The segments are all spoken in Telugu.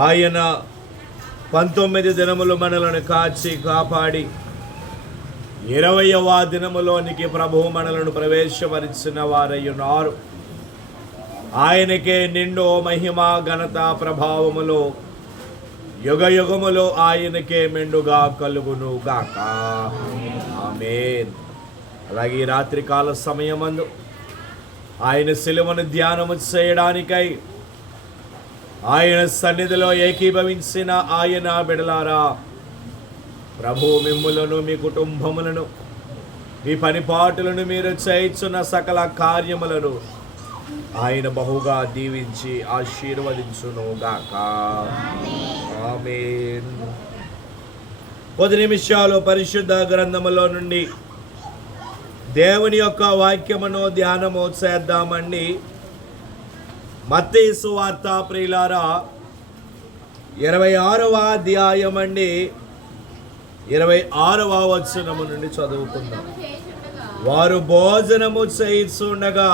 ఆయన 19 దినములు మనలను కాచి కాపాడి 20వ దినములోనికి ప్రభువు మనలను ప్రవేశపరిచిన వారయ్యున్నారు. ఆయనకే నిండు మహిమ ఘనత ప్రభావములు యుగ యుగములో ఆయనకే మెండుగా కలుగును గాక. ఆమేన్. అలాగే ఈ రాత్రికాల సమయమందు ఆయన శిలువను ధ్యానము చేయడానికై ఆయన సన్నిధిలో ఏకీభవించిన ఆయన బిడలారా, ప్రభు మిమ్ములను మీ కుటుంబములను మీ పనిపాటులను మీరు చేయుచున్న సకల కార్యములను ఆయన బహుగా దీవించి ఆశీర్వదించును గాక. ఆమేన్. 10 నిమిషాలు పరిశుద్ధ గ్రంథములో నుండి దేవుని యొక్క వాక్యమును ధ్యానము చేద్దామండి. మత్తయి సువార్త ప్రియులారా 26వ అధ్యాయం అండి, 26వ వచనము నుండి చదువుకుందాం. వారు భోజనము చేయుచుండగా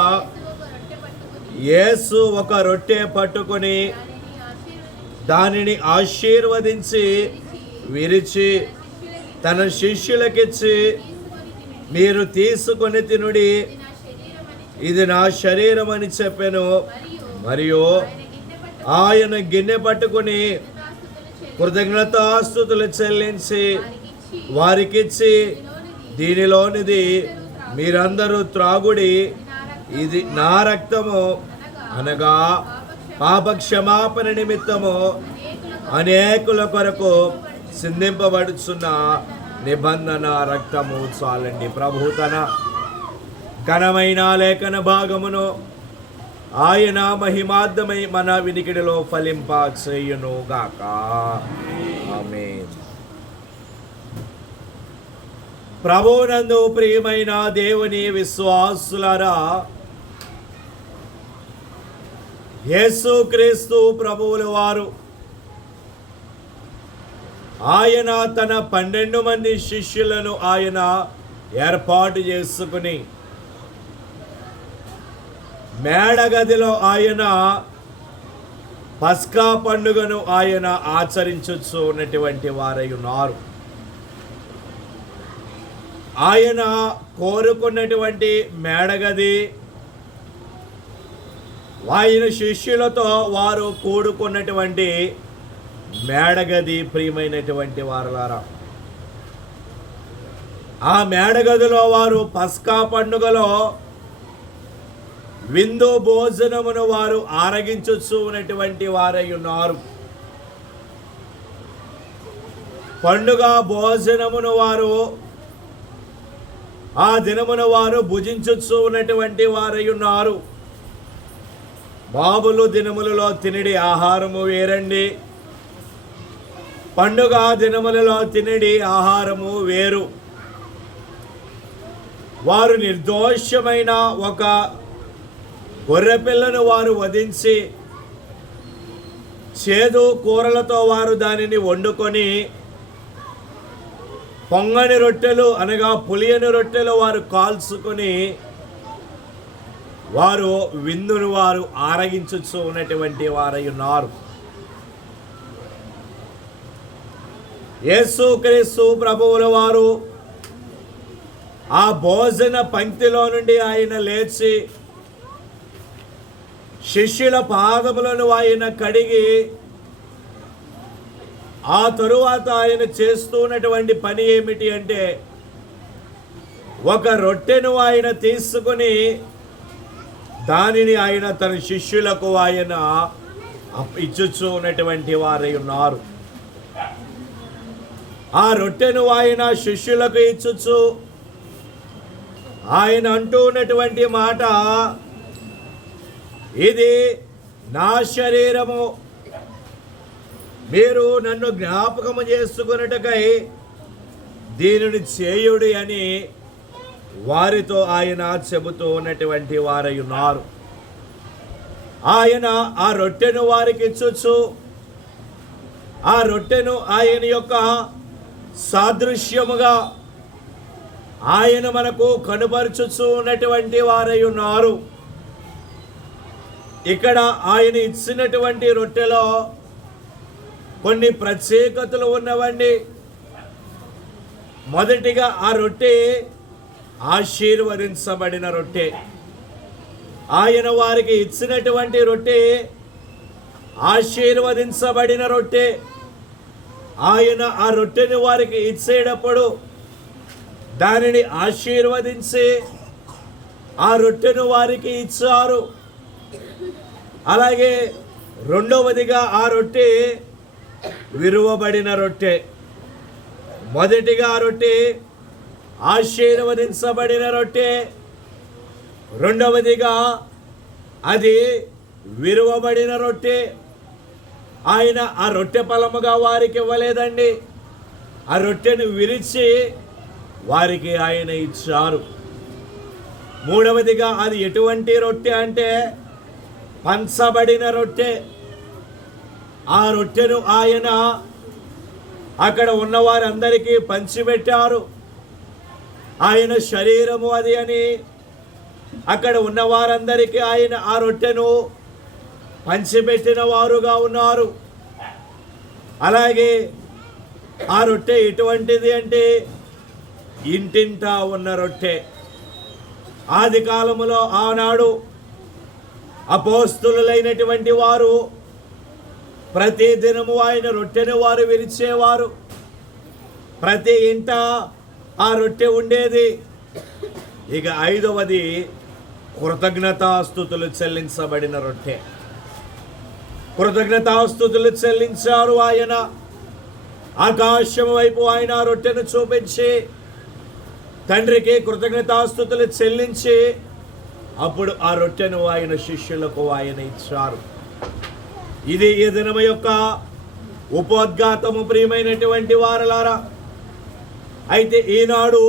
యేసు ఒక రొట్టె పట్టుకొని దానిని ఆశీర్వదించి విరిచి తన శిష్యులకిచ్చి, మీరు తీసుకొని తినుడి, ఇది నా శరీరం అని చెప్పెను. మరియు ఆయన గిన్నె పట్టుకుని కృతజ్ఞతాస్తుతులు చెల్లించి వారికిచ్చి, దీనిలోనిది మీరందరూ త్రాగుడి, ఇది నా రక్తము, అనగా పాప క్షమాపణ నిమిత్తము అనేకుల కొరకు సిందింపబడుచున్న నిబంధన రక్తము. చాలండి. ప్రభు తన ఘనమైన లేఖన భాగమును ఆయన మహిమార్థమై మన వినికిడిలో ఫలింప చేయును గాక. ఆమేన్. ప్రభువునందు ప్రియమైన దేవుని విశ్వాసులారా, యేసుక్రీస్తు ప్రభువుల వారు ఆయన తన 12 మంది శిష్యులను ఆయన ఏర్పాటు చేసుకుని మేడగదిలో ఆయన పస్కా పండుగను ఆయన ఆచరించు ఉన్నటువంటి వారై ఉన్నారు. ఆయన కోరుకున్నటువంటి మేడగది, ఆయన శిష్యులతో వారు కూడుకున్నటువంటి మేడగది. ప్రియమైనటువంటి వారలారా, ఆ మేడగదిలో వారు పస్కా పండుగలో విందు భోజనమును వారు ఆరగించు ఉన్నటువంటి వారై ఉన్నారు. పండుగ భోజనమును వారు ఆ దినమున వారు భుజించు ఉన్నటువంటి వారై ఉన్నారు. బాబులు దినములలో తినడి ఆహారము వేరండి, పండుగ దినములలో తినడి ఆహారము వేరు. వారు నిర్దోషమైన ఒక గొర్రెపిల్లను వారు వధించి చేదు కూరలతో వారు దానిని వండుకొని, పొంగని రొట్టెలు అనగా పులియని రొట్టెలు వారు కాల్చుకొని వారు విందును వారు ఆరగించు ఉన్నటువంటి వారై ఉన్నారు. యేసుక్రీస్తు ప్రభువుల వారు ఆ భోజన పంక్తిలో నుండి ఆయన లేచి శిష్యుల పాదములను ఆయన కడిగి, ఆ తరువాత ఆయన చేస్తున్నటువంటి పని ఏమిటి అంటే, ఒక రొట్టెను ఆయన తీసుకుని దానిని ఆయన తన శిష్యులకు ఆయన ఇచ్చుచు ఉన్నటువంటి వారై ఉన్నారు. ఆ రొట్టెను ఆయన శిష్యులకు ఇచ్చుచు ఆయన అంటూ ఉన్నటువంటి మాట, ఇది నా శరీరము, మీరు నన్ను జ్ఞాపకము చేసుకున్నట్టుకై దీనిని చేయుడి అని వారితో ఆయన చెబుతూ ఉన్నటువంటి వారై ఉన్నారు. ఆయన ఆ రొట్టెను వారికి ఇచ్చుచు, ఆ రొట్టెను ఆయన యొక్క సాదృశ్యముగా ఆయన మనకు కనుపరుచుచు ఉన్నటువంటి వారై ఉన్నారు. ఇక్కడ ఆయన ఇచ్చినటువంటి రొట్టెలో కొన్ని ప్రత్యేకతలు ఉన్నవండి. మొదటిగా ఆ రొట్టె ఆశీర్వదించబడిన రొట్టె. ఆయన వారికి ఇచ్చినటువంటి రొట్టె ఆశీర్వదించబడిన రొట్టె. ఆయన ఆ రొట్టెని వారికి ఇచ్చేటప్పుడు దానిని ఆశీర్వదించి ఆ రొట్టెను వారికి ఇచ్చారు. అలాగే రెండవదిగా ఆ రొట్టె విరువబడిన రొట్టె. మొదటిగా ఆ రొట్టె ఆశీర్వదించబడిన రొట్టె, రెండవదిగా అది విరువబడిన రొట్టె. ఆయన ఆ రొట్టె ఫలముగా వారికి ఇవ్వలేదండి, ఆ రొట్టెను విరిచి వారికి ఆయన ఇచ్చారు. మూడవదిగా అది ఎటువంటి రొట్టె అంటే పంచబడిన రొట్టె. ఆ రొట్టెను ఆయన అక్కడ ఉన్న వారందరికీ పంచిపెట్టారు. ఆయన శరీరము అది అని అక్కడ ఉన్న వారందరికీ ఆయన ఆ రొట్టెను పంచిపెట్టిన వారుగా ఉన్నారు. అలాగే ఆ రొట్టె ఎటువంటిది అంటే ఇంటింటా ఉన్న రొట్టె. ఆది కాలములో ఆనాడు అపోస్తులైనటువంటి వారు ప్రతి దినము ఆయన రొట్టెను వారు విరిచేవారు. ప్రతి ఇంట ఆ రొట్టె ఉండేది. ఇక ఐదవది కృతజ్ఞతాస్తుతులు చెల్లించబడిన రొట్టె. కృతజ్ఞతాస్తుతులు చెల్లించారు ఆయన. ఆకాశం వైపు ఆయన ఆ రొట్టెను చూపించి తండ్రికి కృతజ్ఞతాస్తుతులు చెల్లించి అప్పుడు ఆ రొట్టెను ఆయన శిష్యులకు ఆయన ఇచ్చారు. ఇది ఈ దినము యొక్క ఉపోద్ఘాతము, ప్రియమైనటువంటి వారలారా. అయితే ఈనాడు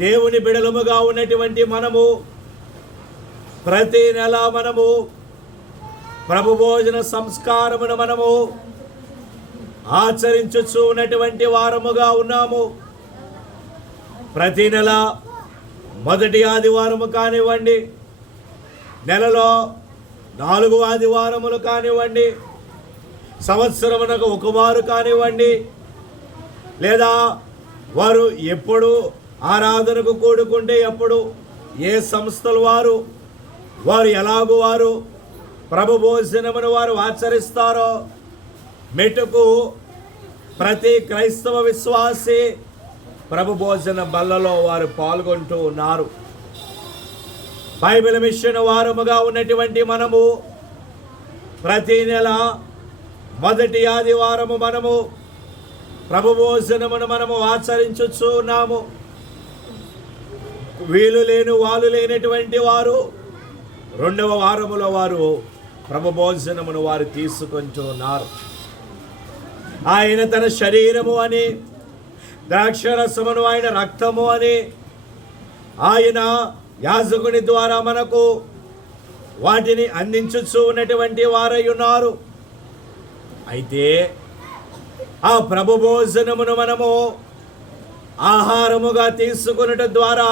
దేవుని బిడలముగా ఉన్నటువంటి మనము ప్రతి నెల మనము ప్రభు భోజన సంస్కారమును మనము ఆచరించుచూ ఉన్నటువంటి వారముగా ఉన్నాము. ప్రతి నెల మొదటి ఆదివారము కానివ్వండి, నెలలో 4 ఆదివారములు కానివ్వండి, సంవత్సరమునకు ఒకవారు కానివ్వండి, లేదా వారు ఎప్పుడు ఆరాధనకు కూడుకుంటే ఎప్పుడు ఏ సంస్థలు వారు ఎలాగూ వారు ప్రభు భోజనమును వారు ఆచరిస్తారో మెట్టుకు ప్రతి క్రైస్తవ విశ్వాసి ప్రభు భోజన బల్లలో వారు పాల్గొంటూ ఉన్నారు. బైబిల్ మిషన్ వారముగా ఉన్నటువంటి మనము ప్రతి నెల మొదటి ఆదివారము మనము ప్రభు భోజనమును మనము ఆచరించుచూ ఉన్నాము. వాళ్ళు లేనటువంటి వారు 2వ వారములో వారు ప్రభు భోజనమును వారు తీసుకుంటూ ఉన్నారు. ఆయన తన శరీరము అని, ద్రాక్షరసమును ఆయన రక్తము అని ఆయన యాజకుని ద్వారా మనకు వాటిని అందించుచూ ఉన్నటువంటి వారై ఉన్నారు. అయితే ఆ ప్రభు భోజనమును మనము ఆహారముగా తీసుకున్నట ద్వారా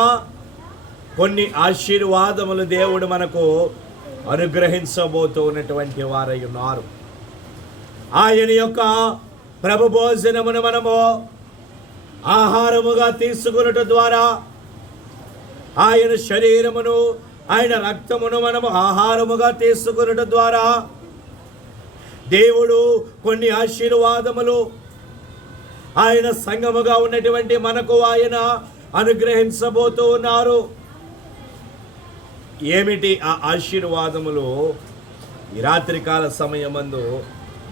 కొన్ని ఆశీర్వాదములు దేవుడు మనకు అనుగ్రహించబోతూ ఉన్నటువంటి వారై ఉన్నారు. ఆయన యొక్క ప్రభు భోజనమును మనము ఆహారముగా తీసుకున్నట ద్వారా, ఆయన శరీరమును ఆయన రక్తమును మనము ఆహారముగా తీసుకున్నట ద్వారా దేవుడు కొన్ని ఆశీర్వాదములు ఆయన సంఘముగా ఉన్నటువంటి మనకు ఆయన అనుగ్రహించబోతూ ఉన్నారు. ఏమిటి ఆ ఆశీర్వాదములు? ఈ రాత్రికాల సమయమందు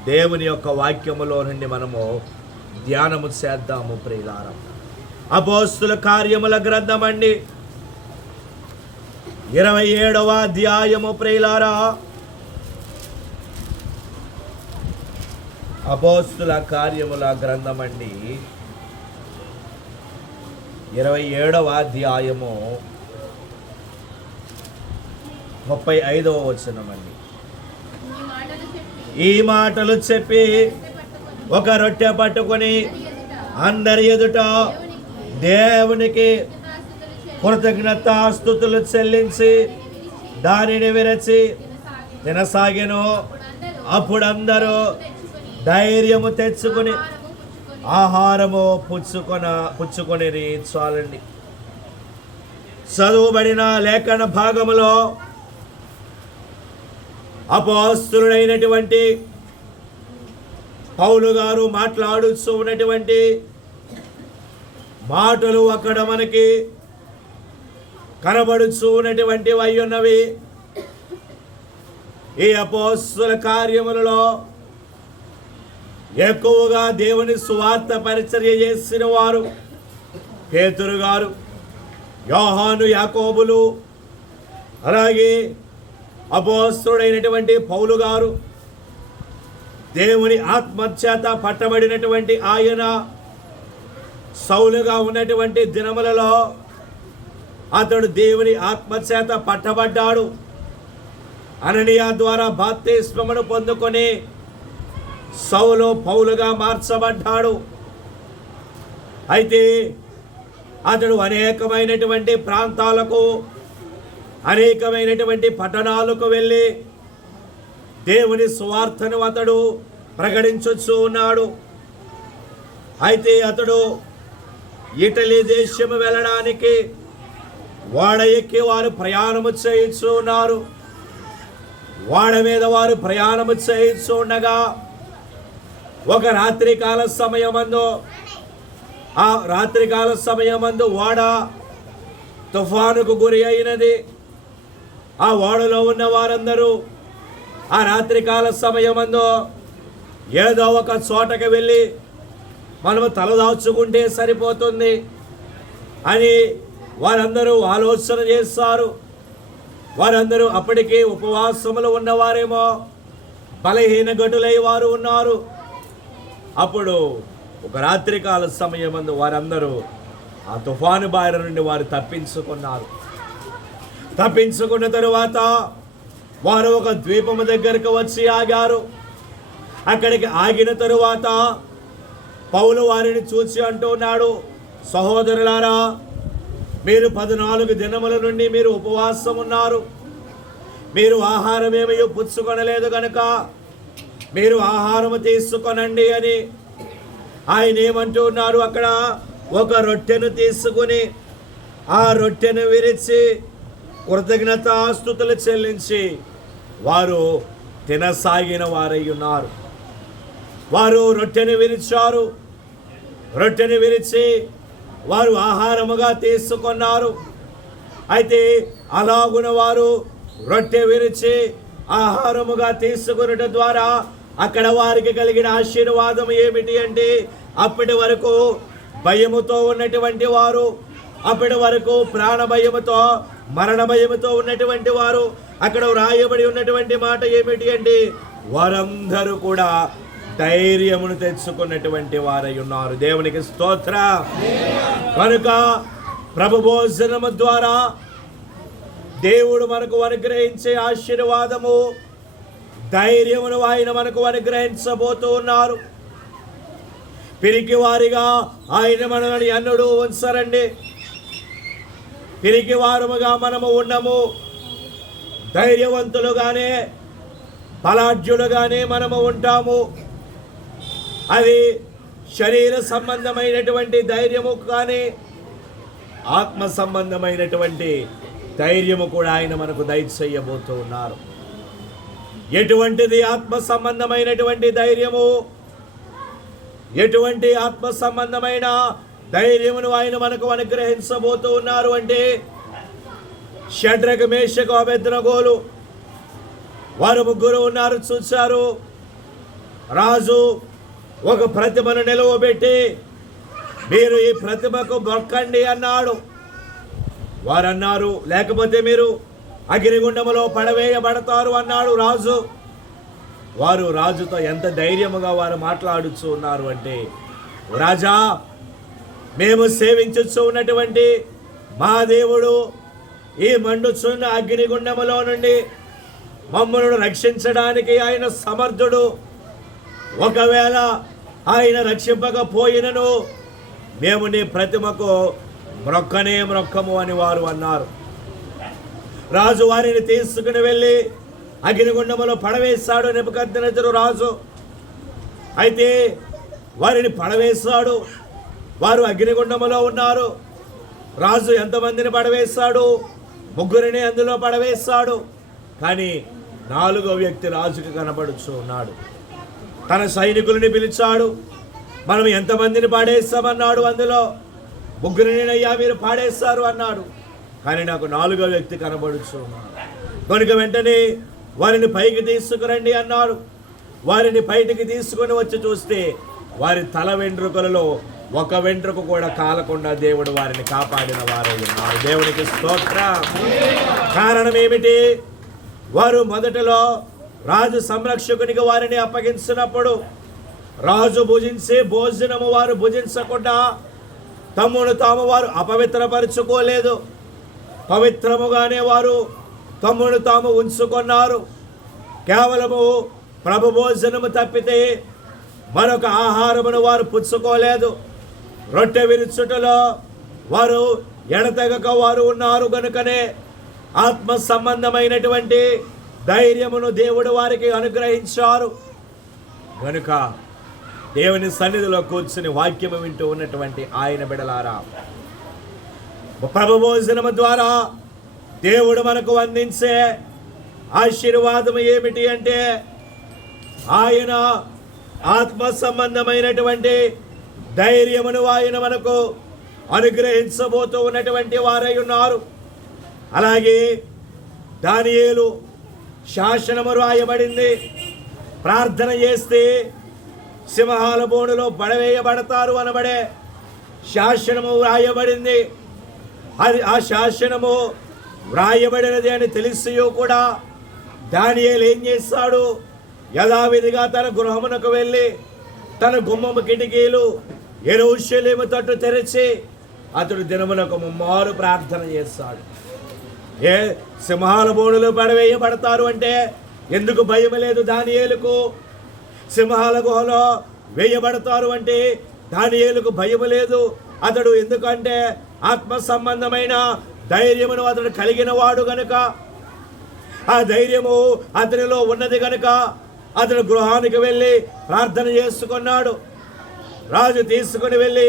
దేవుని యొక్క వాక్యములో నుండి మనము ధ్యానము చేద్దాము ప్రియులారా. అపోస్తుల కార్యముల గ్రంథం అండి, 27వ అధ్యాయము ప్రియులారా. అపోస్తుల కార్యముల గ్రంథం అండి, 27వ అధ్యాయము 35వ వచనం అండి. ఈ మాటలు చెప్పి ఒక రొట్టె పట్టుకొని అందరి ఎదుట దేవునికి కృతజ్ఞతాస్తుతులు చెల్లించి దానిని విరచి తినసాగెను. అప్పుడు అందరూ ధైర్యము తెచ్చుకుని ఆహారము పుచ్చుకొనిరి. చాలండి. చదువుబడిన లేఖన భాగములో అపోస్తలుడైనటువంటి పౌలు గారు మాట్లాడుతూ ఉన్నటువంటి మాటలు అక్కడ మనకి కనబడుతూ ఉన్నటువంటి అయ్యున్నవి. ఈ అపోస్తల కార్యములలో ఎక్కువగా దేవుని సువార్త పరిచర్య చేసిన వారు పేతురు గారు, యోహాను, యాకోబులు, అలాగే అపోస్తలుడైనటువంటి పౌలు గారు, దేవుని ఆత్మచేత పట్టబడినటువంటి ఆయన సౌలుగా ఉన్నటువంటి దినములలో అతడు దేవుని ఆత్మచేత పట్టబడ్డాడు. అననీయ ద్వారా బాప్తిస్మమును పొందుకొని సౌలు పౌలుగా మార్చబడ్డాడు. అయితే అతడు అనేకమైనటువంటి ప్రాంతాలకు, అనేకమైనటువంటి పట్టణాలకు వెళ్ళి దేవుని సువార్తను అతడు ప్రకటించుచూ ఉన్నాడు. అయితే అతడు ఇటలీ దేశము వెళ్ళడానికి ఓడ ఎక్కి వారు ప్రయాణము చేయించు ఉన్నారు. ఓడ మీద వారు ప్రయాణము చేయించు ఉండగా ఒక రాత్రికాల సమయమందు ఓడ తుఫానుకు గురి అయినది. ఆ ఓడలో ఉన్న వారందరూ ఆ రాత్రికాల సమయమందు ఏదో ఒక చోటకి వెళ్ళి మనము తలదాచుకుంటే సరిపోతుంది అని వారందరూ ఆలోచన చేస్తారు. వారందరూ అప్పటికే ఉపవాసములు ఉన్నవారేమో, బలహీన గటులై వారు ఉన్నారు. అప్పుడు ఒక రాత్రికాల సమయమందు వారందరూ ఆ తుఫాను బారి నుండి వారు తప్పించుకున్నారు. తప్పించుకున్న తరువాత వారు ఒక ద్వీపము దగ్గరకు వచ్చి ఆగారు. అక్కడికి ఆగిన తరువాత పౌలు వారిని చూసి అంటున్నాడు, సహోదరులారా, మీరు 14 దినముల నుండి మీరు ఉపవాసం ఉన్నారు. మీరు ఆహారం ఏమీ పుచ్చుకొనలేదు కనుక మీరు ఆహారము తీసుకొనండి అని ఆయన ఏమంటున్నారు. అక్కడ ఒక రొట్టెను తీసుకుని ఆ రొట్టెను విరిచి కృతజ్ఞతాస్తుతులు చెల్లించి వారు తినసాగిన వారై ఉన్నారు. వారు రొట్టెను విరిచారు. రొట్టెను విరిచి వారు ఆహారముగా తీసుకున్నారు. అయితే అలాగున వారు రొట్టె విరిచి ఆహారముగా తీసుకున్నట ద్వారా అక్కడ వారికి కలిగిన ఆశీర్వాదం ఏమిటి అంటే, అప్పటి వరకు భయముతో ఉన్నటువంటి వారు, అప్పటి వరకు ప్రాణ భయముతో, మరణ భయముతో ఉన్నటువంటి వారు, అక్కడ వ్రాయబడి ఉన్నటువంటి మాట ఏమిటి అంటే, వారందరూ కూడా ధైర్యమును తెచ్చుకున్నటువంటి వారై ఉన్నారు. దేవునికి స్తోత్ర. కనుక ప్రభు భోజనము ద్వారా దేవుడు మనకు అనుగ్రహించే ఆశీర్వాదము, ధైర్యమును ఆయన మనకు అనుగ్రహించబోతూ ఉన్నారు. పిరికి వారిగా ఆయన మనల్ని అన్నుడు ఉంచరండి. పిరికి వారముగా మనము ఉండము. ధైర్యవంతులుగానే, బలాఢ్యులుగానే మనము ఉంటాము. అది శరీర సంబంధమైనటువంటి ధైర్యము కానీ ఆత్మ సంబంధమైనటువంటి ధైర్యము కూడా ఆయన మనకు దయచేయబోతూ ఉన్నారు. ఎటువంటిది ఆత్మ సంబంధమైనటువంటి ధైర్యము? ఎటువంటి ఆత్మ సంబంధమైన ధైర్యమును ఆయన మనకు అనుగ్రహించబోతూ ఉన్నారు అంటే, షడ్రకు, మేషకు, అబేద్నెగోలు వారు ముగ్గురు ఉన్నారు. చూశారు. రాజు ఒక ప్రతిమను నిలవబెట్టి మీరు ఈ ప్రతిమకు మొక్కండి అన్నాడు. వారన్నారు, లేకపోతే మీరు అగ్నిగుండములో పడవేయబడతారు అన్నాడు రాజు. వారు రాజుతో ఎంత ధైర్యముగా వారు మాట్లాడుతూ ఉన్నారు అంటే, రాజా, మేము సేవించుతూ ఉన్నటువంటి మా దేవుడు ఈ మండుచున్న అగ్నిగుండములో నుండి మమ్మల్ని రక్షించడానికి ఆయన సమర్థుడు. ఒకవేళ ఆయన రక్షింపకపోయినను మేము నీ ప్రతిమకు మొక్కము అని వారు అన్నారు. రాజు వారిని తీసుకుని వెళ్ళి అగ్నిగుండములో పడవేశాడు నెబుకద్నెజరు రాజు. అయితే వారిని పడవేశాడు. వారు అగ్నిగుండములో ఉన్నారు. రాజు ఎంతమందిని పడవేశాడు? 3 అందులో పడవేశాడు. కానీ 4వ వ్యక్తి రాజుకు కనబడుచు ఉన్నాడు. తన సైనికులని పిలిచాడు. మనం ఎంతమందిని పాడేస్తామన్నాడు. అందులో 3 మీరు పాడేస్తారు అన్నాడు. కానీ నాకు 4వ వ్యక్తి కనబడుచు ఉన్నాడు. కనుక వెంటనే వారిని పైకి తీసుకురండి అన్నాడు. వారిని బయటికి తీసుకొని వచ్చి చూస్తే వారి తల వెంట్రుకలలో ఒక వెంట్రుక కూడా కాలకుండా దేవుడు వారిని కాపాడిన వారై ఉన్నారు. దేవునికి స్తోత్రం. కారణం ఏమిటి? వారు మొదటలో రాజు సంరక్షకునికి వారిని అప్పగించినప్పుడు రాజు భుజించే భోజనము వారు భుజించకుండా తమ్మును తాము వారు అపవిత్రపరుచుకోలేదు. పవిత్రముగానే వారు తమ్మును తాము ఉంచుకున్నారు. కేవలము ప్రభు భోజనము తప్పితే మరొక ఆహారమును వారు పుచ్చుకోలేదు. రొట్టె విరుచుటలో వారు ఎడతెగక వారు ఉన్నారు. కనుకనే ఆత్మ సంబంధమైనటువంటి ధైర్యమును దేవుడు వారికి అనుగ్రహించారు. కనుక దేవుని సన్నిధిలో కూర్చుని వాక్యము వింటూ ఉన్నటువంటి ఆయన బిడలారా, ప్రభు భోజనము ద్వారా దేవుడు మనకు అందించే ఆశీర్వాదం ఏమిటి అంటే ఆయన ఆత్మ సంబంధమైనటువంటి ధైర్యమును ఆయన మనకు అనుగ్రహించబోతూ ఉన్నటువంటి వారై ఉన్నారు. అలాగే దానియేలు శాసనము రాయబడింది. ప్రార్థన చేస్తే సింహాల బోనులో పడవేయబడతారు అనబడే శాసనము వ్రాయబడింది. అది ఆ శాసనము వ్రాయబడినది అని తెలిసి కూడా దానియేలు ఏం చేస్తాడు? యథావిధిగా తన గృహమునకు వెళ్ళి తన గుమ్మము కిటికీలు యెరూషలేము తట్టు తెరిచి అతడు దినమునకు 3 మారు ప్రార్థన చేస్తాడు. సింహాల బోనులో పడవేయబడతారు అంటే ఎందుకు భయం లేదు దానియేలుకు? సింహాల గుహలో వేయబడతారు అంటే దానియేలుకు భయం లేదు. అతడు ఎందుకంటే ఆత్మ సంబంధమైన ధైర్యమును అతడు కలిగిన వాడు గనుక, ఆ ధైర్యము అతనిలో ఉన్నది గనుక అతడు గృహానికి వెళ్ళి ప్రార్థన చేసుకున్నాడు. రాజు తీసుకుని వెళ్ళి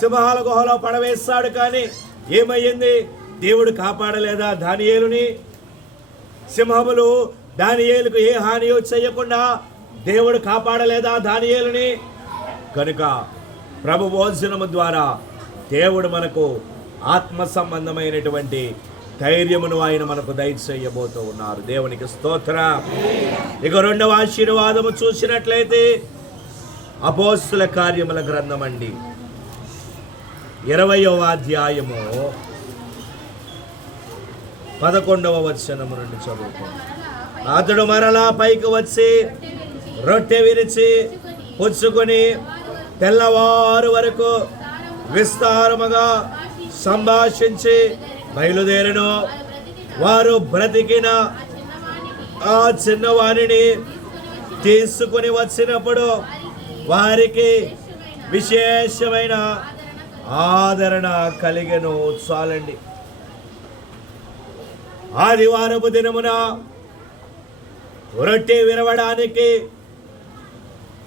సింహాల గుహలో పడవేస్తాడు. కానీ ఏమయ్యింది? దేవుడు కాపాడలేదా దానియేలుని? సింహములు దానియేలుకు ఏ హాని చేయకుండా దేవుడు కాపాడలేదా దానియేలుని? కనుక ప్రభు భోజనము ద్వారా దేవుడు మనకు ఆత్మ సంబంధమైనటువంటి ధైర్యమును ఆయన మనకు దయచేయబోతూ ఉన్నారు. దేవునికి స్తోత్రం. ఇక 2వ ఆశీర్వాదము చూసినట్లయితే అపోస్తుల కార్యముల గ్రంథం అండి, 20వ అధ్యాయము 11వ వచనము నుండి చదువుకోండి. అతడు మరలా పైకి వచ్చి రొట్టె విరిచి పుచ్చుకొని తెల్లవారు వరకు విస్తారముగా సంభాషించి బయలుదేరను. వారు బ్రతికిన ఆ చిన్నవాణిని తీసుకుని వచ్చినప్పుడు వారికి విశేషమైన ఆదరణ కలిగెను. చాలండి. ఆదివారపు దినమున రొట్టె విరవడానికి,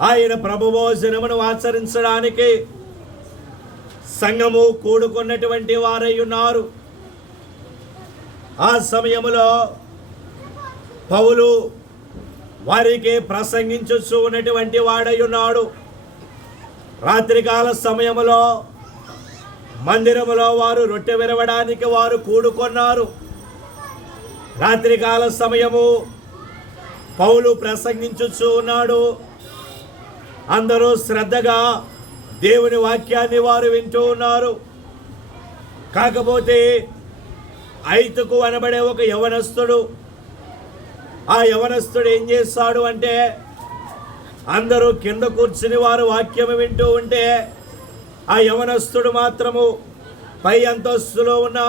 ఆయన ప్రభు భోజనమును ఆచరించడానికి సంఘము కూడుకున్నటువంటి వారై ఉన్నారు. ఆ సమయములో పౌలు వారికి ప్రసంగించుచూ ఉన్నటువంటి వాడై ఉన్నాడు. రాత్రికాల సమయములో మందిరములో వారు రొట్టె విరవడానికి వారు కూడుకున్నారు. రాత్రికాల సమయము పౌలు ప్రసంగించుచూ ఉన్నాడు. అందరూ శ్రద్ధగా దేవుని వాక్యాన్ని వారు వింటూ ఉన్నారు. కాకపోతే ఐతుకు అనబడే ఒక యవనస్తుడు, ఆ యవనస్తుడు ఏం చేస్తాడు అంటే, అందరూ కింద కూర్చుని వారు వాక్యము వింటూ ఉంటే ఆ యవనస్తుడు మాత్రము పై అంతస్తులో ఉన్న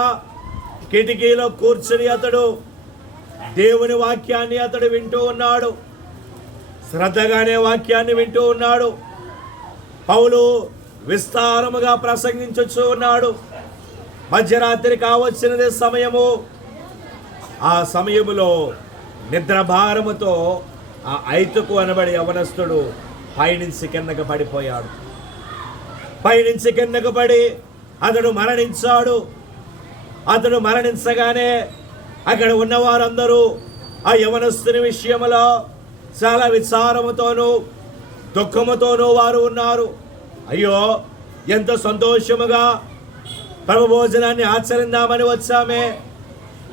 కిటికీలో కూర్చుని అతడు దేవుని వాక్యాన్ని అతడు వింటూ ఉన్నాడు. శ్రద్ధగానే వాక్యాన్ని వింటూ ఉన్నాడు. పౌలు విస్తారముగా ప్రసంగించుచూ ఉన్నాడు. మధ్యరాత్రి కావచ్చినది సమయము. ఆ సమయములో నిద్రభారముతో ఆ ఐతుకు అనబడి యవనస్తుడు పైనుంచి కిందకు పడిపోయాడు. పైనుంచి కిందకు పడి అతడు మరణించాడు. అతడు మరణించగానే అక్కడ ఉన్నవారందరూ ఆ యవనస్తుని విషయంలో చాలా విచారముతోనూ దుఃఖముతోనూ వారు ఉన్నారు. అయ్యో, ఎంత సంతోషముగా ప్రభు భోజనాన్ని ఆచరిందామని వచ్చామే,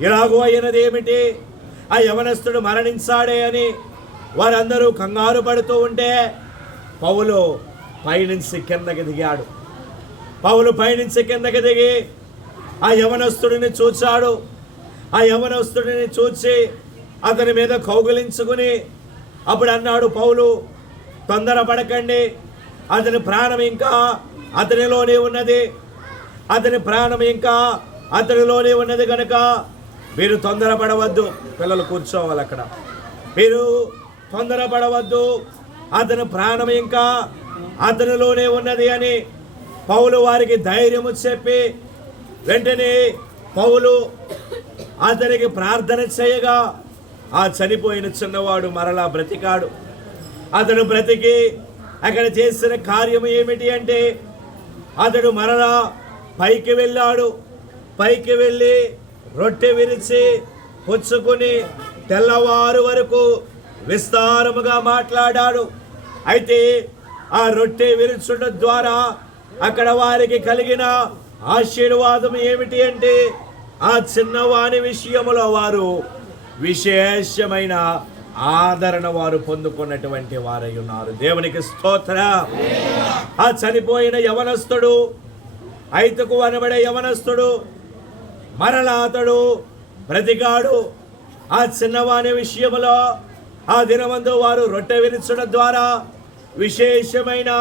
ఇలాగూ అయినది ఏమిటి, ఆ యవనస్తుడు మరణించాడే అని వారందరూ కంగారు పడుతూ ఉంటే పౌలు పైనుంచి కిందకి దిగాడు. పౌలు పైనుంచి కిందకి దిగి ఆ యవనస్తుడిని చూచాడు. ఆ యవనస్తుడిని చూచి అతని మీద కౌగిలించుకుని అప్పుడు అన్నాడు, పౌలు, తొందరపడకండి, అతని ప్రాణం ఇంకా అతనిలోనే ఉన్నది, అతని ప్రాణం ఇంకా అతనిలోనే ఉన్నది కనుక మీరు తొందరపడవద్దు. పిల్లలు కూర్చోవాలి అక్కడ. మీరు తొందరపడవద్దు, అతని ప్రాణం ఇంకా అతనిలోనే ఉన్నది అని పౌలు వారికి ధైర్యము చెప్పి వెంటనే పౌలు అతనికి ప్రార్థన చేయగా ఆ చనిపోయిన చిన్నవాడు మరలా బ్రతికాడు. అతడు బ్రతికి అక్కడ చేసిన కార్యం ఏమిటి అంటే అతడు మరలా పైకి వెళ్ళాడు. పైకి వెళ్ళి రొట్టె విరిచి పుచ్చుకుని తెల్లవారు వరకు విస్తారముగా మాట్లాడాడు. అయితే ఆ రొట్టె విరుచుట ద్వారా అక్కడ వారికి కలిగిన ఆశీర్వాదం ఏమిటి అంటే ఆ చిన్నవాని విషయములో వారు విశేషమైన ఆదరణ వారు పొందుకున్నటువంటి వారై ఉన్నారు. దేవునికి స్తోత్రం. ఆ చనిపోయిన యవనస్తుడు, ఐతుకు అనబడే యవనస్తుడు మరలా అతడు బ్రతికాడు. ఆ చిన్నవాని విషయంలో ఆ దినమందు వారు రొట్టె విరుచడం ద్వారా విశేషమైన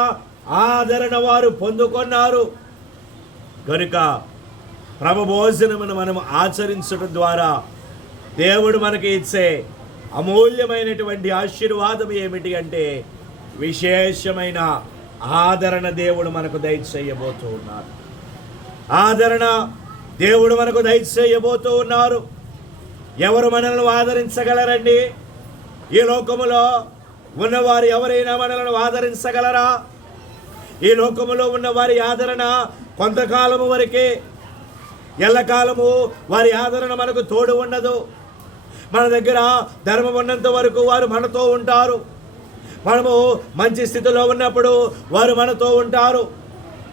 ఆదరణ వారు పొందుకున్నారు. కనుక ప్రభు భోజనమును మనం ఆచరించడం ద్వారా దేవుడు మనకి ఇచ్చే అమూల్యమైనటువంటి ఆశీర్వాదం ఏమిటి అంటే విశేషమైన ఆదరణ దేవుడు మనకు దయచేయబోతూ ఉన్నారు. ఆదరణ దేవుడు మనకు దయచేయబోతూ ఉన్నారు. ఎవరు మనల్ని ఆదరించగలరండి? ఈ లోకములో ఉన్నవారు ఎవరైనా మనల్ని ఆదరించగలరా? ఈ లోకములో ఉన్న వారి ఆదరణ కొంతకాలము వరకే, ఎల్లకాలము వారి ఆదరణ మనకు తోడు ఉండదు. మన దగ్గర ధర్మం ఉన్నంత వరకు వారు మనతో ఉంటారు. మనము మంచి స్థితిలో ఉన్నప్పుడు వారు మనతో ఉంటారు.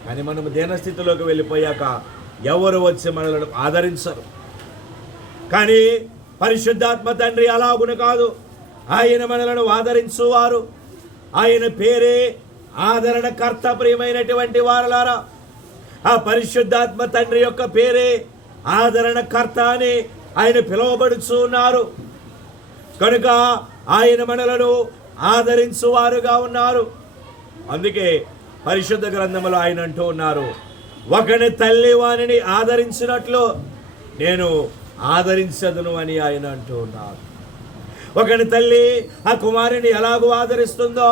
కానీ మనము దీనస్థితిలోకి వెళ్ళిపోయాక ఎవరు వచ్చి మనల్ని ఆదరించరు. కానీ పరిశుద్ధాత్మ తండ్రి అలాగున కాదు. ఆయన మనలను ఆదరించువారు. ఆయన పేరే ఆదరణకర్త. ప్రియమైనటువంటి వారలారా, ఆ పరిశుద్ధాత్మ తండ్రి యొక్క పేరే ఆదరణకర్త అని ఆయన పిలువబడుచున్నారు. కనుక ఆయన మనలను ఆదరించువారుగా ఉన్నారు. అందుకే పరిశుద్ధ గ్రంథములో ఆయన అంటూ ఉన్నారు, ఒకని తల్లి వానిని ఆదరించినట్లు నేను ఆదరించదును అని ఆయన అంటూ ఉన్నారు. ఒకని తల్లి ఆ కుమారుని ఎలాగూ ఆదరిస్తుందో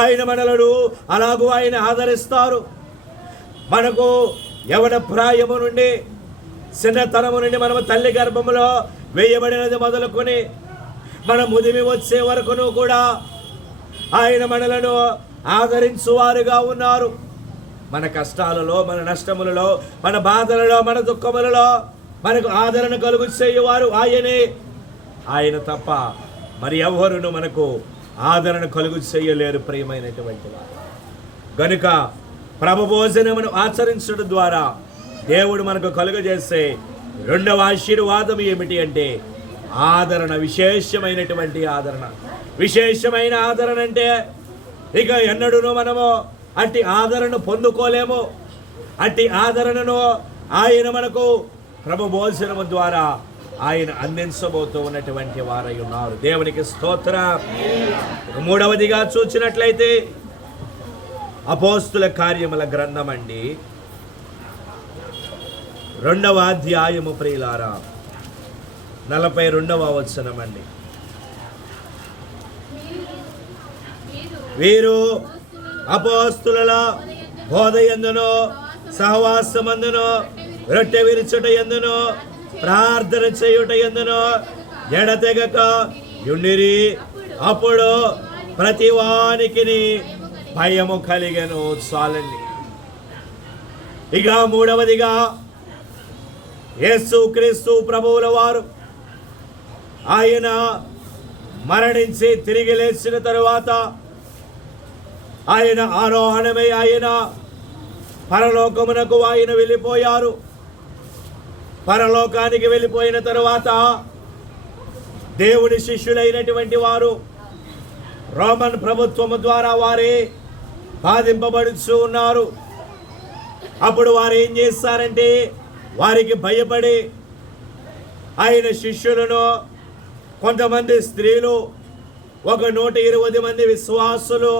ఆయన మనలను అలాగూ ఆయన ఆదరిస్తారు. మనకు యవన ప్రాయము నుండి, చిన్నతనము నుండి మనము తల్లి గర్భములో వేయబడినది మొదలుకొని మన ముదిమి వచ్చే వరకును కూడా ఆయన మనలను ఆదరించువారుగా ఉన్నారు. మన కష్టాలలో, మన నష్టములలో, మన బాధలలో, మన దుఃఖములలో మనకు ఆదరణ కలుగు చేయువారు ఆయనే. ఆయన తప్ప మరి ఎవరును మనకు ఆదరణ కలుగు చేయలేరు. ప్రియమైనటువంటి వారు, గనుక ప్రభు భోజనమును ఆచరించడం ద్వారా దేవుడు మనకు కలుగజేసే రెండవ ఆశీర్వాదం ఏమిటి అంటే ఆదరణ. విశేషమైనటువంటి ఆదరణ. విశేషమైన ఆదరణ అంటే ఇక ఎన్నడూను మనము అట్టి ఆదరణ పొందుకోలేము. అట్టి ఆదరణను ఆయన మనకు ప్రభు భోజనము ద్వారా ఆయన అందించబోతూ ఉన్నటువంటి వారై ఉన్నారు. దేవునికి స్తోత్రం. మూడవదిగా చూసినట్లయితే అపోస్తుల కార్యముల గ్రంథం అండి, 2వ అధ్యాయము ప్రియులారా, 42వ వచనం అండి. వీరు అపోస్తుల బోధ యందును, సహవాసమందును, రొట్టె విరుచుట యందును, ప్రార్థన చేయుట యందును ఎడతెగక యుండిరి. అప్పుడు ప్రతివానికి భయము కలిగెను. చాలండి. ఇక మూడవదిగా యేసుక్రీస్తు ప్రభువుల వారు ఆయన మరణించి తిరిగి లేచిన తరువాత ఆయన ఆరోహణమై ఆయన పరలోకమునకు ఆయన వెళ్ళిపోయారు. పరలోకానికి వెళ్ళిపోయిన తరువాత దేవుని శిష్యులైనటువంటి వారు రోమన్ ప్రభుత్వము ద్వారా వారే బాధింపబడుతూ ఉన్నారు. అప్పుడు వారు ఏం చేస్తారంటే వారికి భయపడి ఆయన శిష్యులను, కొంతమంది స్త్రీలు, ఒక 120 మంది విశ్వాసులు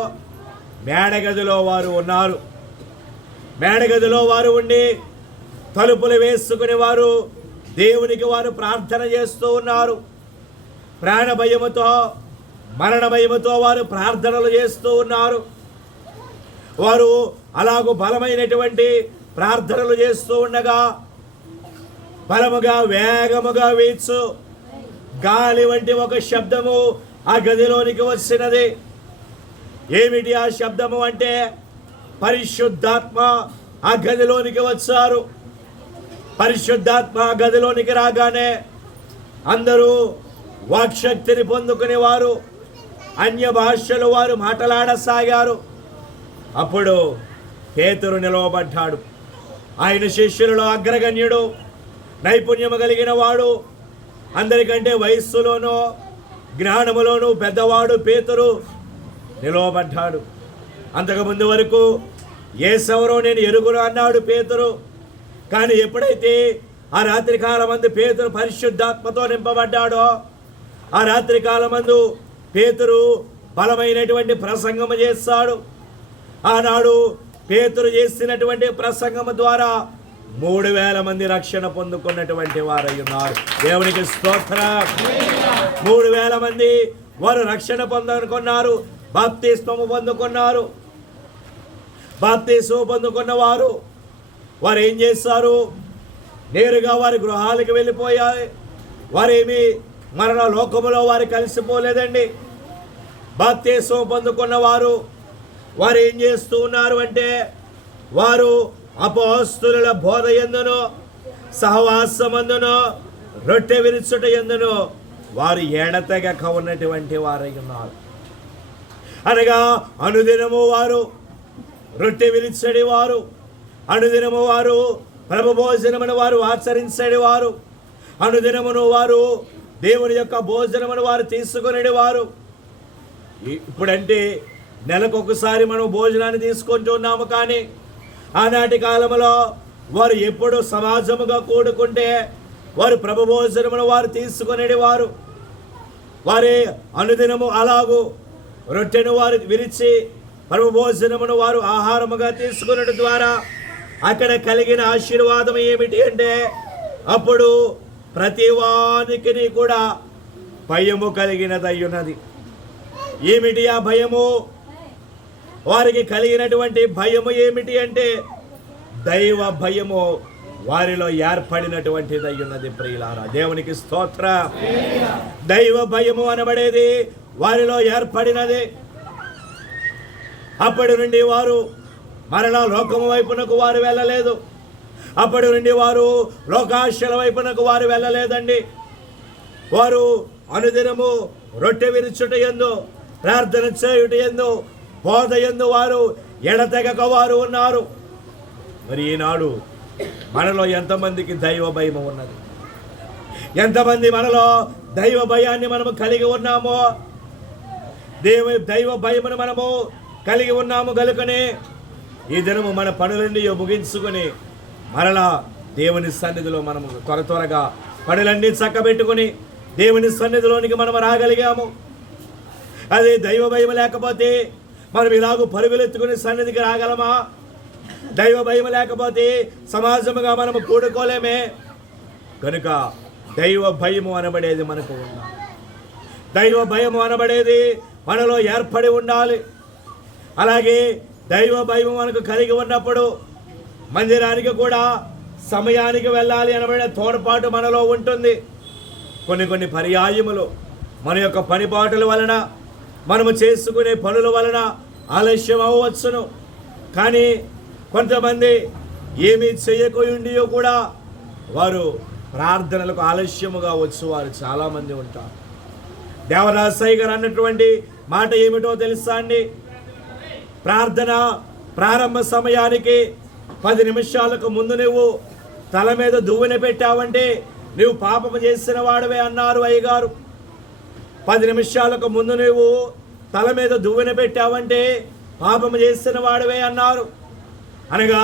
మేడగదిలో వారు ఉన్నారు. మేడగదిలో వారు ఉండి తలుపులు వేసుకుని వారు దేవునికి వారు ప్రార్థన చేస్తూ ఉన్నారు. ప్రాణ భయముతో, మరణ భయముతో వారు ప్రార్థనలు చేస్తూ ఉన్నారు. వారు అలాగూ బలమైనటువంటి ప్రార్థనలు చేస్తూ ఉండగా బలముగా వేగముగా వీచు గాలి వంటి ఒక శబ్దము ఆ గదిలోనికి వచ్చినది. ఏమిటి ఆ శబ్దము అంటే పరిశుద్ధాత్మ ఆ గదిలోనికి వచ్చారు. పరిశుద్ధాత్మ గదిలోనికి రాగానే అందరూ వాక్శక్తిని పొందుకునే వారు అన్య భాషలు వారు మాట్లాడసాగారు. అప్పుడు పేతురు నిలవబడ్డాడు. ఆయన శిష్యులలో అగ్రగణ్యుడు, నైపుణ్యము కలిగిన వాడు, అందరికంటే వయస్సులోనూ జ్ఞానములోనూ పెద్దవాడు పేతురు నిలవబడ్డాడు. అంతకుముందు వరకు యేసెవరో నేను ఎరుగును అన్నాడు పేతురు. కానీ ఎప్పుడైతే ఆ రాత్రి కాలమందు పేతురు పరిశుద్ధాత్మతో నింపబడ్డాడో, ఆ రాత్రి కాలమందు పేతురు బలమైనటువంటి ప్రసంగము చేస్తాడు. ఆనాడు పేతురు చేసినటువంటి ప్రసంగము ద్వారా 3000 మంది రక్షణ పొందుకున్నటువంటి వారై ఉన్నారు. దేవునికి స్తోత్రం. 3000 మంది వారు రక్షణ పొందుకున్నారు, బాప్తిస్మము పొందుకున్నారు. బాప్తిస్మము పొందుకున్న వారు ఏం చేస్తారు? నేరుగా వారి గృహాలకు వెళ్ళిపోయారు. వారేమి మరణ లోకములో వారు కలిసిపోలేదండి. బాప్తిస్మము పొందుకున్న వారు ఏం చేస్తూ ఉన్నారు అంటే వారు అపోస్తలుల బోధ యందును సహవాసమందును రొట్టె విరుచుట యందును వారు ఎడతెగక ఉన్నటువంటి వారై ఉన్నారు. అనగా అనుదినము వారు రొట్టె విరిచడి వారు, అనుదినము వారు ప్రభు భోజనమును వారు ఆచరించడి వారు, అనుదినమును వారు దేవుని యొక్క భోజనమును వారు తీసుకునేది వారు. ఇప్పుడంటే నెలకొకసారి మనం భోజనాన్ని తీసుకుంటున్నాము. కానీ ఆనాటి కాలంలో వారు ఎప్పుడు సమాజముగా కూడుకుంటే వారు ప్రభు భోజనమును వారు తీసుకునేది వారు. వారి అనుదినము అలాగూ రొట్టెను వారు విరిచి ప్రభు భోజనమును వారు ఆహారముగా తీసుకునేటి ద్వారా అక్కడ కలిగిన ఆశీర్వాదం ఏమిటి అంటే అప్పుడు ప్రతివానికి కూడా భయము కలిగినదయ్యున్నది. ఏమిటి ఆ భయము? వారికి కలిగినటువంటి భయము ఏమిటి అంటే దైవ భయము వారిలో ఏర్పడినటువంటిది అయ్యున్నది. ప్రియులారా, దేవునికి స్తోత్రం. దైవ భయము అనబడేది వారిలో ఏర్పడినది. అప్పటి నుండి వారు మరలా లోకము వైపునకు వారు వెళ్ళలేదు. అప్పటి నుండి వారు లోకాశల వైపునకు వారు వెళ్ళలేదండి. వారు అనుదినము రొట్టె విరుచుట యందు, ప్రార్థన చేయుట యందు, బోధ యందు వారు ఎడతెగక వారు ఉన్నారు. మరి ఈనాడు మనలో ఎంతమందికి దైవ భయం ఉన్నది? ఎంతమంది మనలో దైవ భయాన్ని మనము కలిగి ఉన్నామో? దైవ భయమును మనము కలిగి ఉన్నాము కనుకనే ఈ దినము మన పనులన్నీ ముగించుకొని మరలా దేవుని సన్నిధిలో మనము త్వరగా పనులన్నీ చక్కబెట్టుకొని దేవుని సన్నిధిలోనికి మనం రాగలిగాము. అదే దైవ భయం లేకపోతే మనం ఇలాగూ పరుగులెత్తుకుని సన్నిధికి రాగలమా? దైవ భయం లేకపోతే సమాజముగా మనము కూడుకోలేమే. కనుక దైవ భయము అనబడేది మనకు ఉండాలి. దైవ భయము అనబడేది మనలో ఏర్పడి ఉండాలి. అలాగే దైవ భయం మనకు కలిగి ఉన్నప్పుడు మందిరానికి కూడా సమయానికి వెళ్ళాలి అనబడే తోడ్పాటు మనలో ఉంటుంది. కొన్ని పర్యాయములు మన యొక్క పనిపాటుల వలన మనము చేసుకునే పనుల వలన ఆలస్యం అవ్వవచ్చును. కానీ కొంతమంది ఏమీ చేయకుండియో కూడా వారు ప్రార్థనలకు ఆలస్యముగా వచ్చేవారు చాలామంది ఉంటారు. దేవరాజయ్య గారు అన్నటువంటి మాట ఏమిటో తెలుసా అండి? ప్రార్థన ప్రారంభ సమయానికి 10 నిమిషాలకు ముందు నువ్వు తల మీద దువ్వెన పెట్టావంటే నువ్వు పాపము చేసిన వాడవే అన్నారు అయ్యగారు. 10 నిమిషాలకు ముందు నువ్వు తల మీద దువ్వెన పెట్టావంటే పాపము చేసిన వాడవే అన్నారు. అనగా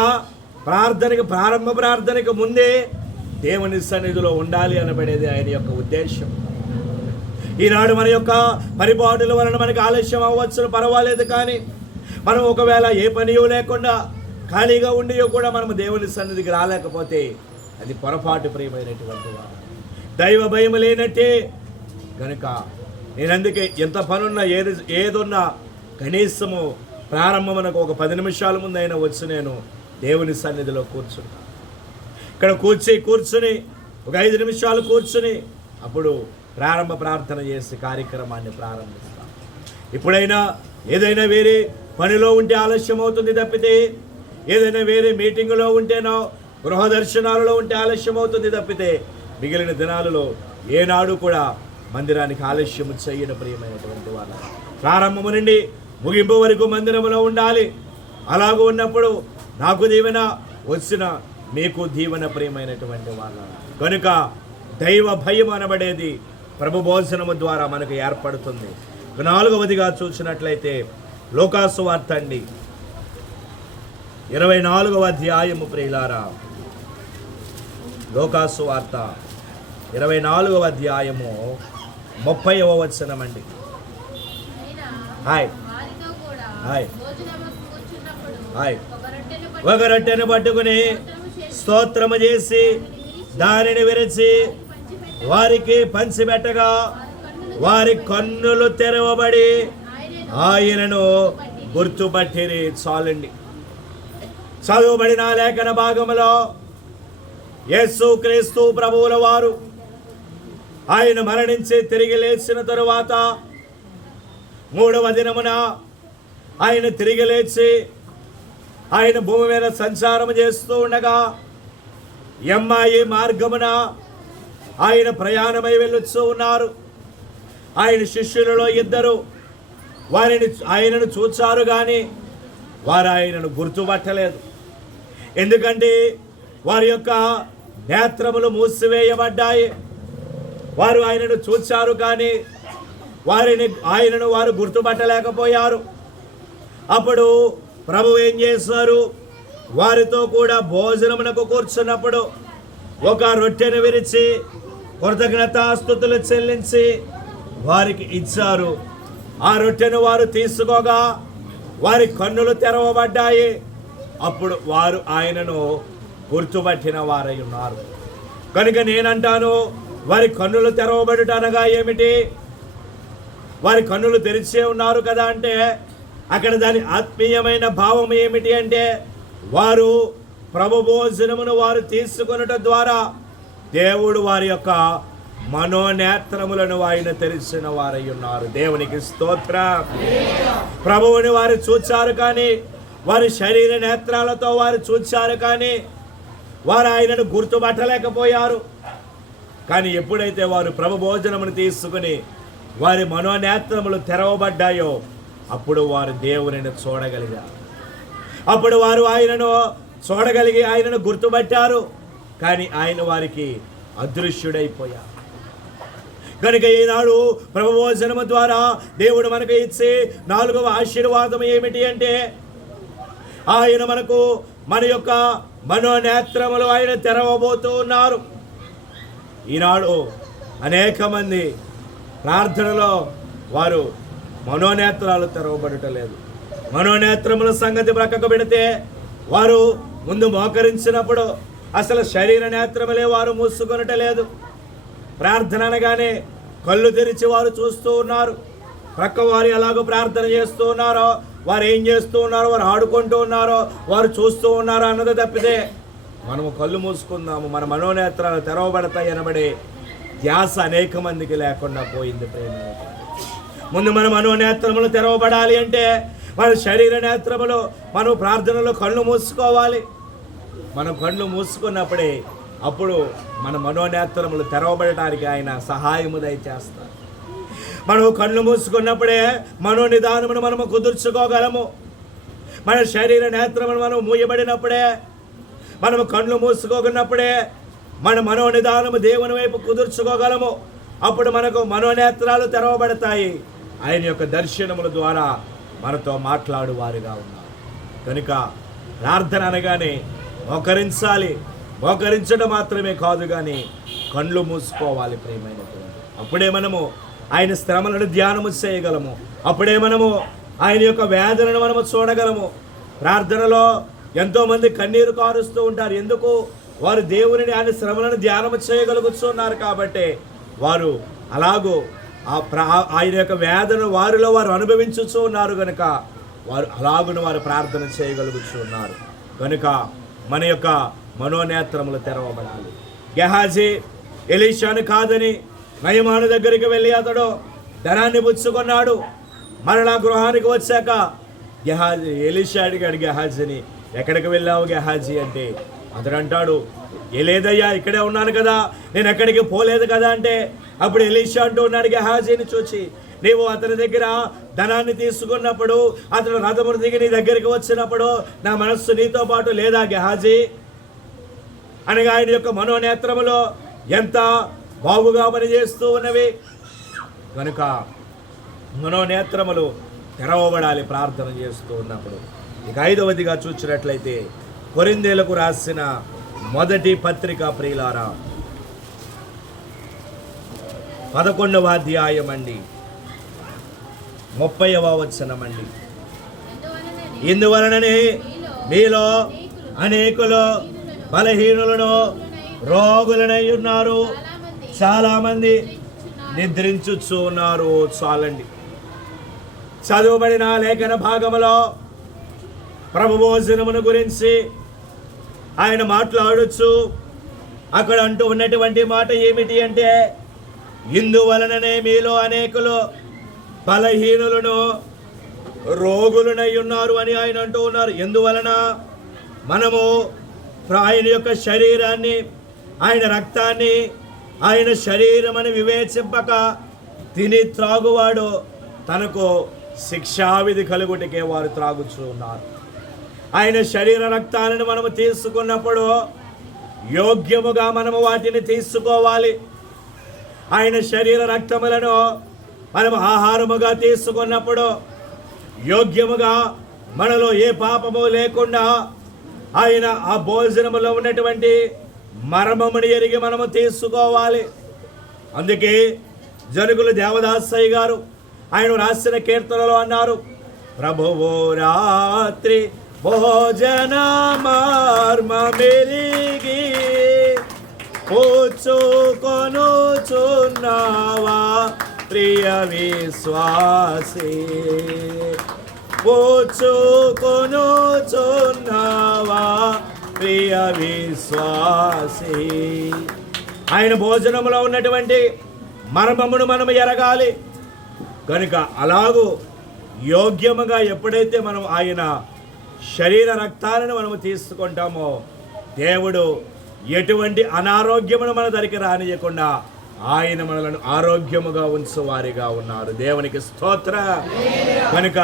ప్రారంభ ప్రార్థనకు ముందే దేవుని సన్నిధిలో ఉండాలి అనబడేది ఆయన యొక్క ఉద్దేశం. ఈనాడు మన యొక్క పరిపాటుల వలన మనకి ఆలస్యం అవ్వచ్చు, పర్వాలేదు. కానీ మనం ఒకవేళ ఏ పనియో లేకుండా ఖాళీగా ఉండియో కూడా మనం దేవుని సన్నిధికి రాలేకపోతే అది పొరపాటు. ప్రియమైనటువంటి వారు, దైవ భయం లేనట్టే కనుక నేను అందుకే ఎంత పనున్నా ఏదున్నా కనీసము ప్రారంభమునకు ఒక 10 నిమిషాల ముందు అయినా వచ్చి నేను దేవుని సన్నిధిలో కూర్చుంటాను. ఇక్కడ కూర్చుని ఒక 5 నిమిషాలు కూర్చుని అప్పుడు ప్రారంభ ప్రార్థన చేసి కార్యక్రమాన్ని ప్రారంభిస్తాం. ఇప్పుడైనా ఏదైనా వేరే పనిలో ఉంటే ఆలస్యం అవుతుంది తప్పితే, ఏదైనా వేరే మీటింగులో ఉంటేనో గృహ దర్శనాలలో ఉంటే ఆలస్యం అవుతుంది తప్పితే, మిగిలిన దినాలలో ఏనాడు కూడా మందిరానికి ఆలస్యం చేయడం. ప్రియమైనటువంటి వాళ్ళ ప్రారంభము నుండి ముగింపు వరకు మందిరంలో ఉండాలి. అలాగూ ఉన్నప్పుడు నాకు దీవెన వచ్చిన మీకు దీవెన. ప్రియమైనటువంటి వాళ్ళ కనుక దైవ భయం అనబడేది ప్రభు భోజనము ద్వారా మనకు ఏర్పడుతుంది. 4వదిగా చూసినట్లయితే లోకాసు వార్త అండి, 24వ అధ్యాయము. ప్రియులారా, లోకాసు వార్త 24వ అధ్యాయము 30వ వచనం అండి. Hi hi hi. ఒక రొట్టెను పట్టుకుని స్తోత్రము చేసి దానిని విరిచి వారికి పంచిపెట్టగా వారి కన్నులు తెరవబడి ఆయనను గుర్తుపట్టిరి. చాలండి. చదువుబడిన లేఖన భాగంలో యేసుక్రీస్తు ప్రభువుల వారు ఆయన మరణించి తిరిగి లేచిన తరువాత 3వ దినమున ఆయన తిరిగి లేచి ఆయన భూమి మీద సంచారం చేస్తూ ఉండగా ఎమ్మాయి మార్గమున ఆయన ప్రయాణమై వెళ్ళొస్తూ ఉన్నారు. ఆయన శిష్యులలో 2 ఆయనను చూచారు కానీ వారు ఆయనను గుర్తుపట్టలేదు. ఎందుకంటే వారి యొక్క నేత్రములు మూసివేయబడ్డాయి. వారు ఆయనను చూచారు కానీ ఆయనను వారు గుర్తుపట్టలేకపోయారు. అప్పుడు ప్రభువు ఏం చేశారు? వారితో కూడా భోజనమునకు కూర్చున్నప్పుడు ఒక రొట్టెను విరిచి కృతజ్ఞతాస్తుతులు చెల్లించి వారికి ఇచ్చారు. ఆ రొట్టెను వారు తీసుకోగా వారి కన్నులు తెరవబడ్డాయి. అప్పుడు వారు ఆయనను గుర్తుపట్టిన వారై ఉన్నారు. కనుక నేనంటాను, వారి కన్నులు తెరవబడుట అనగా ఏమిటి? వారి కన్నులు తెరిచే ఉన్నారు కదా అంటే అక్కడ దాని ఆత్మీయమైన భావం ఏమిటి అంటే, వారు ప్రభు భోజనమును వారు తీసుకొనుట ద్వారా దేవుడు వారి యొక్క మనోనేత్రములను ఆయన తెరిచిన వారై ఉన్నారు. దేవునికి స్తోత్రం. ప్రభువుని వారు చూచారు కానీ వారి శరీర నేత్రాలతో వారు చూచారు కానీ వారు ఆయనను గుర్తుపట్టలేకపోయారు. కానీ ఎప్పుడైతే వారు ప్రభు భోజనమును తీసుకుని వారి మనోనేత్రములు తెరవబడ్డాయో అప్పుడు వారు దేవునిని చూడగలిగారు. అప్పుడు వారు ఆయనను చూడగలిగి ఆయనను గుర్తుపట్టారు. కానీ ఆయన వారికి అదృశ్యుడైపోయారు. కనుక ఈనాడు ప్రభు భోజనము ద్వారా దేవుడు మనకు ఇచ్చే 4వ ఆశీర్వాదం ఏమిటి అంటే, ఆయన మనకు మన యొక్క మనోనేత్రములు ఆయన తెరవబోతూ ఉన్నారు. ఈనాడు అనేక మంది ప్రార్థనలో వారు మనోనేత్రాలు తెరవబడటలేదు. మనోనేత్రముల సంగతి ప్రక్కకు పెడితే వారు ముందు మోకరించినప్పుడు అసలు శరీర నేత్రములే వారు మూసుకొనటలేదు. ప్రార్థన అనగానే కళ్ళు తెరిచి వారు చూస్తూ ఉన్నారు. ప్రక్క వారు ఎలాగో ప్రార్థన చేస్తూ ఉన్నారో, వారు ఏం చేస్తూ ఉన్నారో, వారు ఆడుకుంటూ ఉన్నారో, వారు చూస్తూ ఉన్నారో అన్నది తప్పితే మనము కళ్ళు మూసుకుందాము, మన మనోనేత్రాలు తెరవబడతాయి అనబడే ధ్యాస అనేక మందికి లేకుండా పోయింది. ప్రేమ ముందు మన మనోనేత్రములు తెరవబడాలి అంటే మన శరీర నేత్రములు మనం ప్రార్థనలో కళ్ళు మూసుకోవాలి. మనం కళ్ళు మూసుకున్నప్పుడే అప్పుడు మన మనోనేత్రములు తెరవబడటానికి ఆయన సహాయము దయచేస్తారు. మనం కళ్ళు మూసుకున్నప్పుడే మనోనిదానమును మనము కుదుర్చుకోగలము. మన శరీర నేత్రమును మనం మూయబడినప్పుడే, మనము కళ్ళు మూసుకోకున్నప్పుడే మన మనోనిదానము దేవుని వైపు కుదుర్చుకోగలము. అప్పుడు మనకు మనోనేత్రాలు తెరవబడతాయి. ఆయన యొక్క దర్శనముల ద్వారా మనతో మాట్లాడువారుగా ఉన్నారు. కనుక ప్రార్థన అనగానే మోకరించాలి. మోకరించడం మాత్రమే కాదు కానీ కళ్ళు మూసుకోవాలి ప్రియమైనటువంటి. అప్పుడే మనము ఆయన శ్రమలను ధ్యానము చేయగలము. అప్పుడే మనము ఆయన యొక్క వేదనను మనము చూడగలము. ప్రార్థనలో ఎంతోమంది కన్నీరు కారుస్తూ ఉంటారు. ఎందుకు? వారు దేవుని ఆయన శ్రమలను ధ్యానము చేయగలుగుతున్నారు కాబట్టి వారు అలాగూ ఆయన యొక్క వేదన వారిలో వారు అనుభవించుతూ ఉన్నారు కనుక వారు అలాగున వారు ప్రార్థన చేయగలుగుతున్నారు. కనుక మన యొక్క మనోనేత్రములు తెరవబడాలి. గెహాజీ ఎలీషాను కాదని నయమాను దగ్గరికి వెళ్ళి అతడు ధనాన్ని పుచ్చుకున్నాడు. మరలా గృహానికి వచ్చాక గెహాజీ ఎలీషా అడిగాడు గెహాజీని, ఎక్కడికి వెళ్ళావు గెహాజీ అంటే అతడు అంటాడు, లేదయ్యా ఇక్కడే ఉన్నాను కదా, నేను ఎక్కడికి పోలేదు కదా అంటే అప్పుడు ఎలీషా అంటూ ఉన్నాడు గెహాజీని చూచి, నీవు అతని దగ్గర ధనాన్ని తీసుకున్నప్పుడు అతను రథమును దిగి నీ దగ్గరికి వచ్చినప్పుడు నా మనస్సు నీతో పాటు లేదా గెహాజీ అనగా ఆయన యొక్క మనోనేత్రములో ఎంత బాగుగా పనిచేస్తూ ఉన్నవి. కనుక మనోనేత్రములు తెరవబడాలి ప్రార్థన చేస్తూ ఉన్నప్పుడు. ఇక 5వదిగా చూసినట్లయితే కొరింథీయులకు రాసిన మొదటి పత్రిక ప్రియులారా 11వ అధ్యాయం అండి 30వ వచనం అండి. ఇందువలననే మీలో అనేకులు బలహీనులను రోగులనై ఉన్నారు, చాలా మంది నిద్రించుచు ఉన్నారు. చాలండి. చదువుబడిన లేఖన భాగములో ప్రభు భోజనమును గురించి ఆయన మాట్లాడొచ్చు. అక్కడ అంటూ ఉన్నటువంటి మాట ఏమిటి అంటే, ఇందువలననే మీలో అనేకులు బలహీనులను రోగులనై ఉన్నారు అని ఆయన అంటూ ఉన్నారు. ఎందువలన? మనము ఆయన యొక్క శరీరాన్ని, ఆయన రక్తాన్ని, ఆయన శరీరం అని వివేచింపక తిని త్రాగువాడు తనకు శిక్షావిధి కలుగుటకే వారు త్రాగుచూ ఉన్నారు. ఆయన శరీర రక్తాలను మనము తీసుకున్నప్పుడు యోగ్యముగా మనము వాటిని తీసుకోవాలి. ఆయన శరీర రక్తములను మనము ఆహారముగా తీసుకున్నప్పుడు యోగ్యముగా మనలో ఏ పాపము లేకుండా ఆయన ఆ భోజనములో ఉన్నటువంటి మర్మముని ఎరిగి మనము తీసుకోవాలి. అందుకే జనుగులు దేవదాసయ్య గారు ఆయన రాసిన కీర్తనలో అన్నారు, ప్రభువు రాత్రి భోజన మర్మమెరిగి పూచుకొనుచున్నావా ప్రియ విశ్వాసీ, పూచుకొనుచున్నావా ప్రియ విశ్వాసీ. ఆయన భోజనంలో ఉన్నటువంటి మర్మమును మనం ఎరగాలి. కనుక అలాగూ యోగ్యముగా ఎప్పుడైతే మనం ఆయన శరీర రక్తాలను మనము తీసుకుంటామో దేవుడు ఎటువంటి అనారోగ్యమును మన దగ్గరికి రానియకుండా ఆయన మనలను ఆరోగ్యముగా ఉంచువారిగా ఉన్నారు. దేవునికి స్తోత్ర. కనుక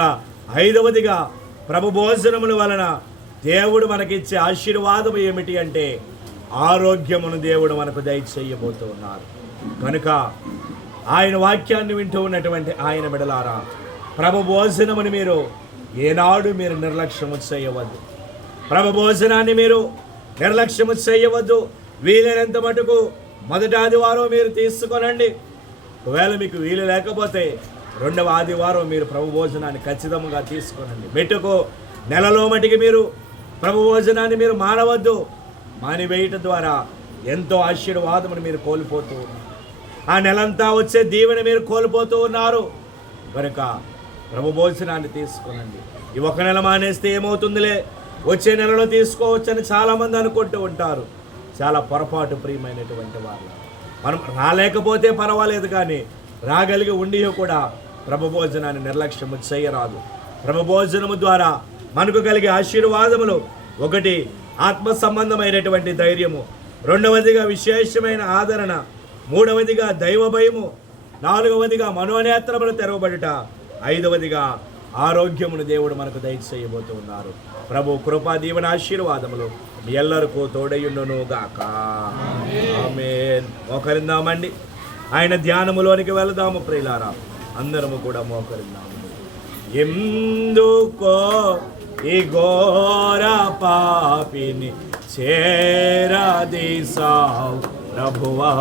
5వదిగా ప్రభు భోజనముల వలన దేవుడు మనకిచ్చే ఆశీర్వాదం ఏమిటి అంటే ఆరోగ్యమును దేవుడు మనకు దయచేయబోతూ ఉన్నారు. కనుక ఆయన వాక్యాన్ని వింటూ ఉన్నటువంటి ఆయన బిడ్డలారా, ప్రభు భోజనముని మీరు ఏనాడు మీరు నిర్లక్ష్యము చేయవద్దు. ప్రభు భోజనాన్ని మీరు నిర్లక్ష్యము చేయవద్దు. వీలైనంత మటుకు మొదటి ఆదివారం మీరు తీసుకొనండి. ఒకవేళ మీకు వీలు లేకపోతే 2వ ఆదివారం మీరు ప్రభు భోజనాన్ని ఖచ్చితంగా తీసుకొనండి. మెట్టుకు నెలలో మటుకు మీరు ప్రభు భోజనాన్ని మీరు మానవద్దు. మానివేయటం ద్వారా ఎంతో ఆశీర్వాదమును మీరు కోల్పోతూ ఉన్నారు. ఆ నెలంతా వచ్చే దీవెన మీరు కోల్పోతూ ఉన్నారు. కనుక ప్రభు భోజనాన్ని తీసుకునండి. ఈ ఒక నెల మానేస్తే ఏమవుతుందిలే, వచ్చే నెలలో తీసుకోవచ్చని చాలామంది అనుకుంటూ ఉంటారు. చాలా పొరపాటు ప్రియమైనటువంటి వాళ్ళు. మనం రాలేకపోతే పర్వాలేదు, కానీ రాగలిగి ఉండి కూడా ప్రభు భోజనాన్ని నిర్లక్ష్యము చేయరాదు. ప్రభు భోజనము ద్వారా మనకు కలిగే ఆశీర్వాదములు, ఒకటి ఆత్మ సంబంధమైనటువంటి ధైర్యము, రెండవదిగా విశేషమైన ఆదరణ, మూడవదిగా దైవ భయము, నాలుగవదిగా మనోనేత్రములు తెరవబడుట, ఐదవదిగా ఆరోగ్యమును దేవుడు మనకు దయచేయబోతూ ఉన్నారు. ప్రభు కృపా దీవెన ఆశీర్వాదములు మీ ఎల్లరికూ తోడయుండును గాక. ఆమేన్. మోకరిందామండి, ఆయన ధ్యానములోనికి వెళదాము ప్రియులారా. అందరము కూడా మోకరిందాము. ఎందుకో ఈ ఘోర పాపిని చేరదీసావు ప్రభువా.